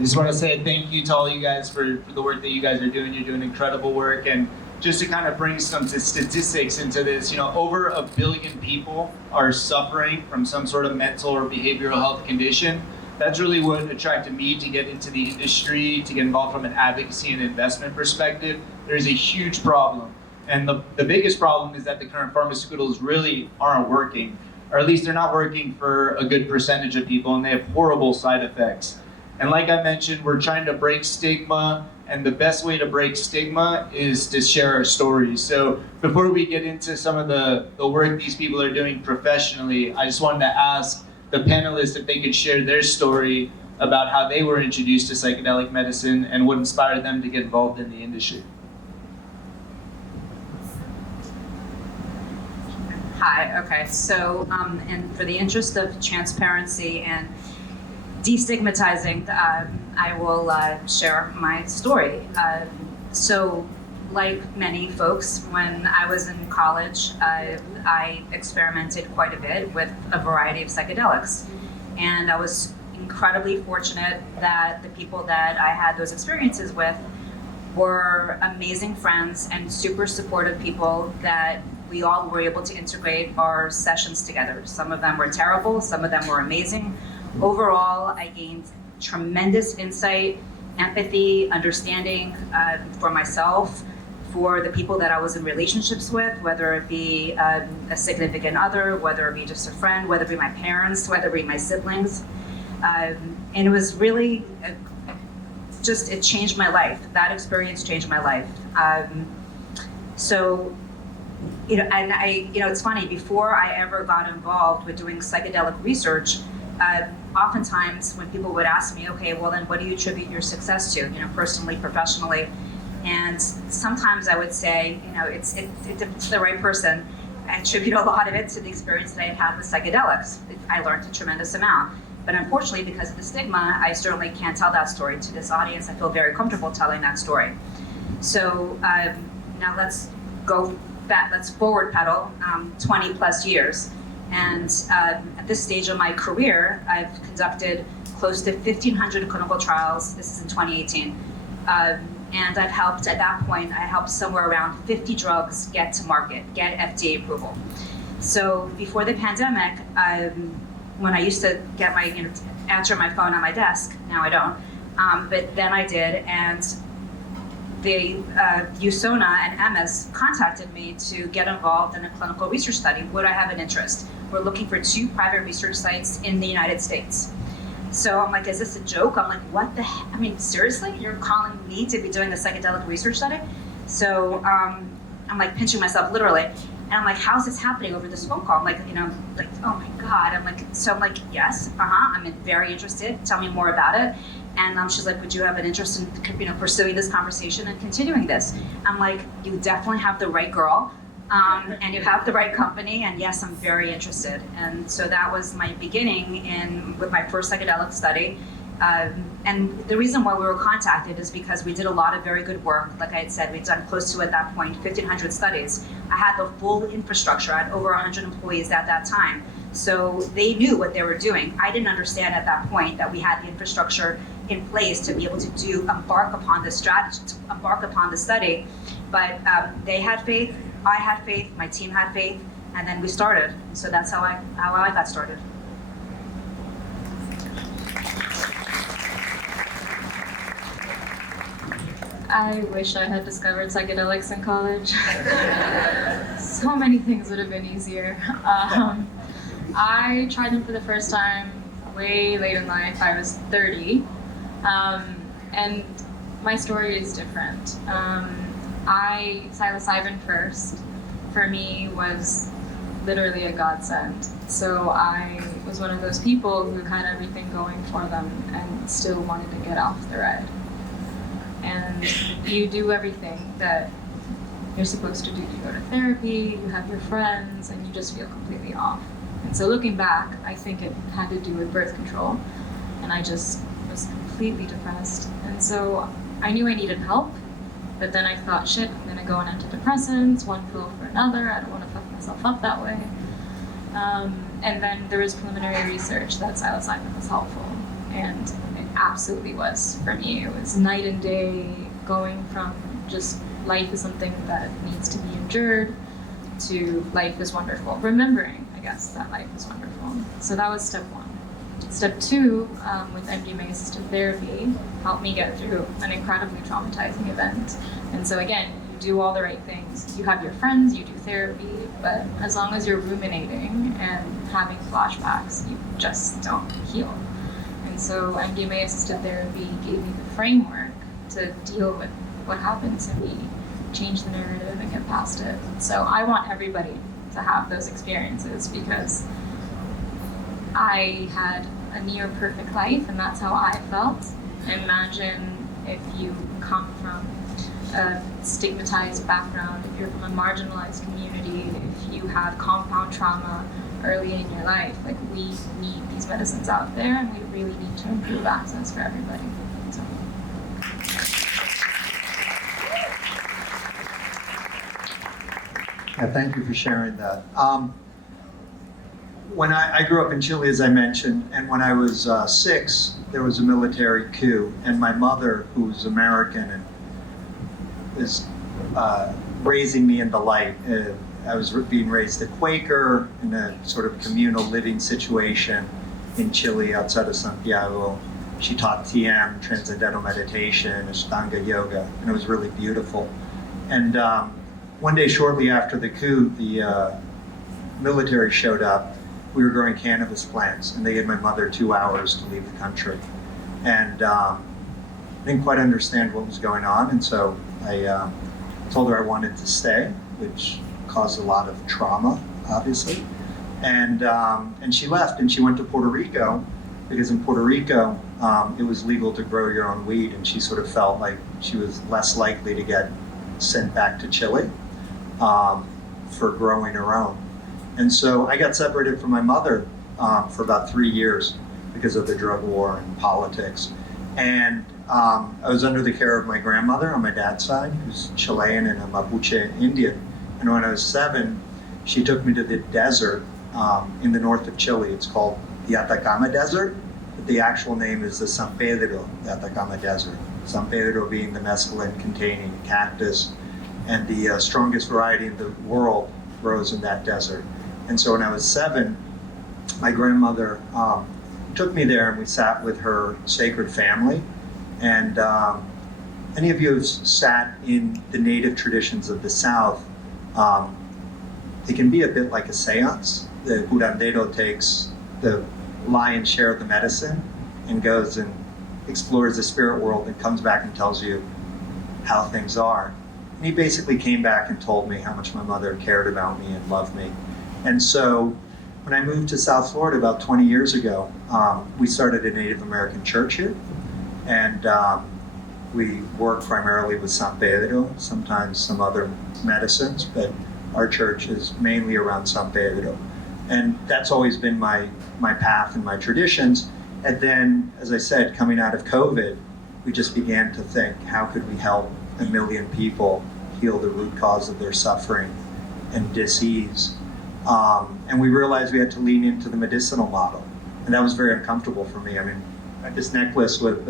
I just want to say thank you to all you guys for the work that you guys are doing. You're doing incredible work. And just to kind of bring some statistics into this, over 1 billion people are suffering from some sort of mental or behavioral health condition. That's really what attracted me to get into the industry, to get involved from an advocacy and investment perspective. There's a huge problem. And the biggest problem is that the current pharmaceuticals really aren't working, or at least they're not working for a good percentage of people, and they have horrible side effects. And like I mentioned, we're trying to break stigma, and the best way to break stigma is to share our stories. So before we get into some of the work these people are doing professionally, I just wanted to ask the panelists if they could share their story about how they were introduced to psychedelic medicine and what inspired them to get involved in the industry. Hi, okay, so, and for the interest of transparency and destigmatizing, I will share my story. So, like many folks, when I was in college, I experimented quite a bit with a variety of psychedelics. And I was incredibly fortunate that the people that I had those experiences with were amazing friends and super supportive people that we all were able to integrate our sessions together. Some of them were terrible, some of them were amazing. Overall, I gained tremendous insight, empathy, understanding for myself, for the people that I was in relationships with, whether it be a significant other, whether it be just a friend, whether it be my parents, whether it be my siblings. And it was really, it changed my life. That experience changed my life. It's funny, before I ever got involved with doing psychedelic research, oftentimes when people would ask me, okay, well then what do you attribute your success to, personally, professionally? And sometimes I would say, it's the right person. I attribute a lot of it to the experience that I had with psychedelics. I learned a tremendous amount. But unfortunately, because of the stigma, I certainly can't tell that story to this audience. I feel very comfortable telling that story. So now let's go back, let's forward pedal 20 plus years. And at this stage of my career, I've conducted close to 1,500 clinical trials. This is in 2018. And I've helped, at that point, I helped somewhere around 50 drugs get to market, get FDA approval. So before the pandemic, when I used to get answer my phone on my desk, now I don't, but then I did, and the USONA and MS contacted me to get involved in a clinical research study. Would I have an interest? We're looking for 2 private research sites in the United States. So I'm like, is this a joke? I'm like, what the heck? I mean, seriously? You're calling me to be doing a psychedelic research study? So I'm like pinching myself literally. And I'm like, how's this happening over this phone call? I'm like, oh my God. I'm like, yes, I'm very interested. Tell me more about it. And she's like, would you have an interest in pursuing this conversation and continuing this? I'm like, you definitely have the right girl. And you have the right company, and yes, I'm very interested. And so that was my beginning with my first psychedelic study. And the reason why we were contacted is because we did a lot of very good work. Like I had said, we'd done close to, at that point, 1,500 studies. I had the full infrastructure. I had over 100 employees at that time. So they knew what they were doing. I didn't understand at that point that we had the infrastructure in place to be able to embark upon this strategy, to embark upon the study. But they had faith. I had faith, my team had faith, and then we started. So that's how I got started. I wish I had discovered psychedelics in college. So many things would have been easier. I tried them for the first time way late in life. I was 30, and my story is different. Psilocybin first, for me, was literally a godsend. So I was one of those people who had everything going for them and still wanted to get off the ride. And you do everything that you're supposed to do. You go to therapy, you have your friends, and you just feel completely off. And so looking back, I think it had to do with birth control. And I just was completely depressed. And so I knew I needed help. But then I thought, shit, I'm gonna go on antidepressants, one pill for another. I don't want to fuck myself up that way. And then there was preliminary research that psilocybin was helpful. And absolutely was for me. It was night and day, going from just life is something that needs to be endured to life is wonderful. Remembering, I guess, that life is wonderful. So that was step one. Step two, with MDMA-assisted therapy, helped me get through an incredibly traumatizing event. And so again, you do all the right things. You have your friends, you do therapy, but as long as you're ruminating and having flashbacks, you just don't heal. And so MDMA-assisted therapy gave me the framework to deal with what happened to me, change the narrative and get past it. So I want everybody to have those experiences because I had a near perfect life and that's how I felt. Imagine if you come from a stigmatized background, if you're from a marginalized community, if you have compound trauma early in your life, like we need these medicines out there and we really need to improve access for everybody. So. Yeah, thank you for sharing that. When I grew up in Chile, as I mentioned, and when I was 6, there was a military coup, and my mother, who's American and is raising me in the light. I was being raised a Quaker in a sort of communal living situation in Chile outside of Santiago. She taught TM, Transcendental Meditation, Ashtanga Yoga, and it was really beautiful. And one day shortly after the coup, the military showed up. We were growing cannabis plants, and they gave my mother 2 hours to leave the country. And I didn't quite understand what was going on, and so I told her I wanted to stay, which caused a lot of trauma, obviously. And she left, and she went to Puerto Rico, because in Puerto Rico, it was legal to grow your own weed, and she sort of felt like she was less likely to get sent back to Chile for growing her own. And so I got separated from my mother for about 3 years because of the drug war and politics. And I was under the care of my grandmother on my dad's side, who's Chilean and a Mapuche Indian. And when I was 7, she took me to the desert in the north of Chile. It's called the Atacama Desert, but the actual name is the San Pedro the Atacama Desert. San Pedro being the mescaline-containing cactus, and the strongest variety in the world grows in that desert. And so when I was 7, my grandmother took me there and we sat with her sacred family. And any of you who've sat in the native traditions of the South, it can be a bit like a seance. The curandero takes the lion's share of the medicine and goes and explores the spirit world and comes back and tells you how things are. And he basically came back and told me how much my mother cared about me and loved me. And so when I moved to South Florida about 20 years ago, we started a Native American church here. And we work primarily with San Pedro, sometimes some other medicines, but our church is mainly around San Pedro. And that's always been my path and my traditions. And then, as I said, coming out of COVID, we just began to think, how could we help 1 million people heal the root cause of their suffering and disease? And we realized we had to lean into the medicinal model. And that was very uncomfortable for me. I mean, I had this necklace with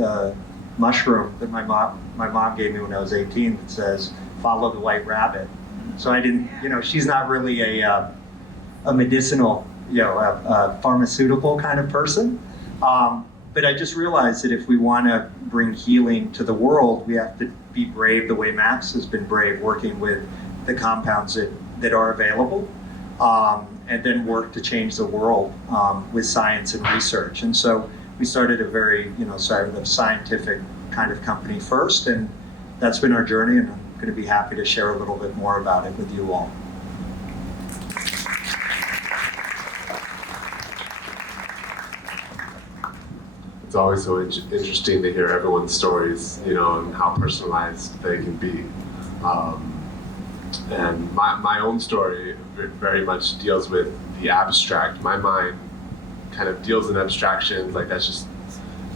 mushroom that my mom gave me when I was 18 that says, follow the white rabbit. So I didn't, she's not really a medicinal, a pharmaceutical kind of person. But I just realized that if we want to bring healing to the world, we have to be brave the way Max has been brave, working with the compounds that are available, and then work to change the world with science and research. And so we started a very, sort of scientific kind of company first, and that's been our journey, and I'm going to be happy to share a little bit more about it with you all. It's always so interesting to hear everyone's stories, and how personalized they can be. And my own story very much deals with the abstract. My mind kind of deals in abstractions, like that's just,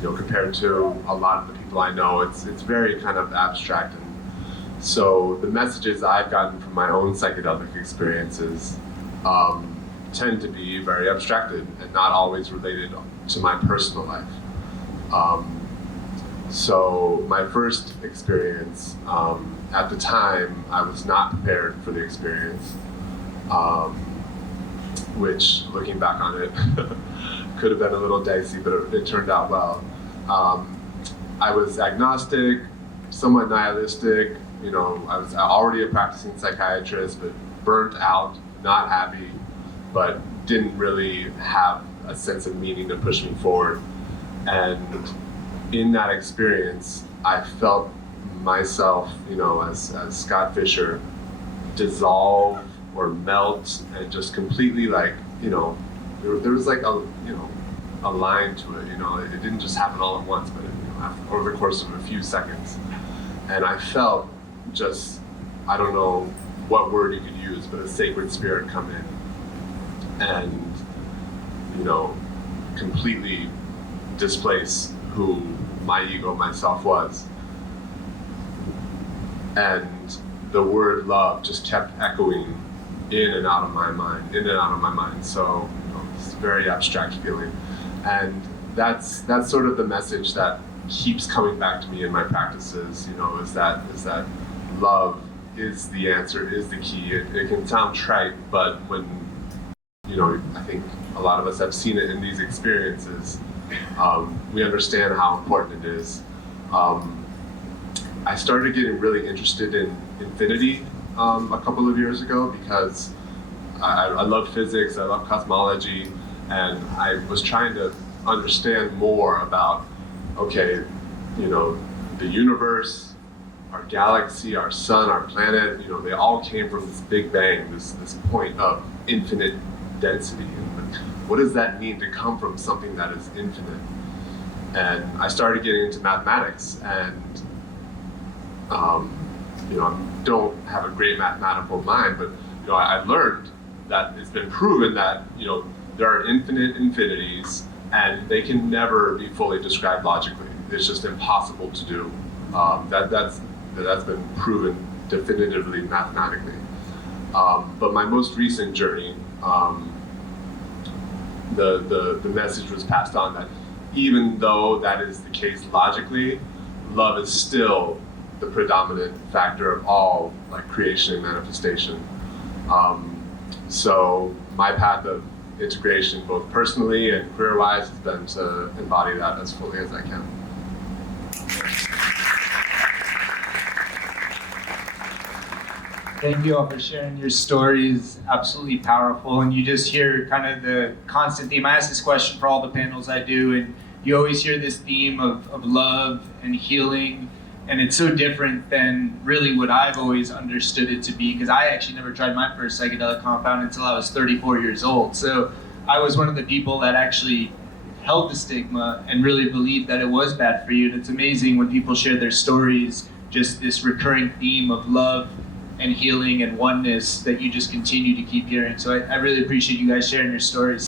compared to a lot of the people I know, it's very kind of abstract. And so the messages I've gotten from my own psychedelic experiences tend to be very abstracted and not always related to my personal life. So my first experience, at the time, I was not prepared for the experience, which, looking back on it, could have been a little dicey, but it turned out well. I was agnostic, somewhat nihilistic. You know, I was already a practicing psychiatrist, but burnt out, not happy, but didn't really have a sense of meaning to push me forward. And in that experience, I felt myself, you know, as Scott Fisher, dissolve or melt and just completely, like, you know, there was like a, you know, a line to it. You know, it didn't just happen all at once, but over the course of a few seconds. And I felt just, I don't know what word you could use, but a sacred spirit come in and, you know, completely displace who my ego, myself was. And the word love just kept echoing in and out of my mind, in and out of my mind. So, you know, it's a very abstract feeling. And that's sort of the message that keeps coming back to me in my practices, you know, is that love is the answer, is the key. It can sound trite, but when, you know, I think a lot of us have seen it in these experiences, we understand how important it is. I started getting really interested in infinity a couple of years ago because I love physics, I love cosmology, and I was trying to understand more about, okay, you know, the universe, our galaxy, our sun, our planet, you know, they all came from this big bang, this point of infinite density. And what does that mean to come from something that is infinite? And I started getting into mathematics, and you know, I don't have a great mathematical mind, but you know, I learned that it's been proven that, you know, there are infinite infinities, and they can never be fully described logically. It's just impossible to do. That's been proven definitively mathematically. But my most recent journey, the message was passed on that even though that is the case logically, love is still the predominant factor of all, like, creation and manifestation. So my path of integration, both personally and career-wise, has been to embody that as fully as I can. Thank you all for sharing your stories. Absolutely powerful. And you just hear kind of the constant theme. I ask this question for all the panels I do, and you always hear this theme of love and healing. And it's so different than really what I've always understood it to be, because I actually never tried my first psychedelic compound until I was 34 years old. So I was one of the people that actually held the stigma and really believed that it was bad for you. And it's amazing when people share their stories, just this recurring theme of love and healing and oneness that you just continue to keep hearing. So I really appreciate you guys sharing your stories.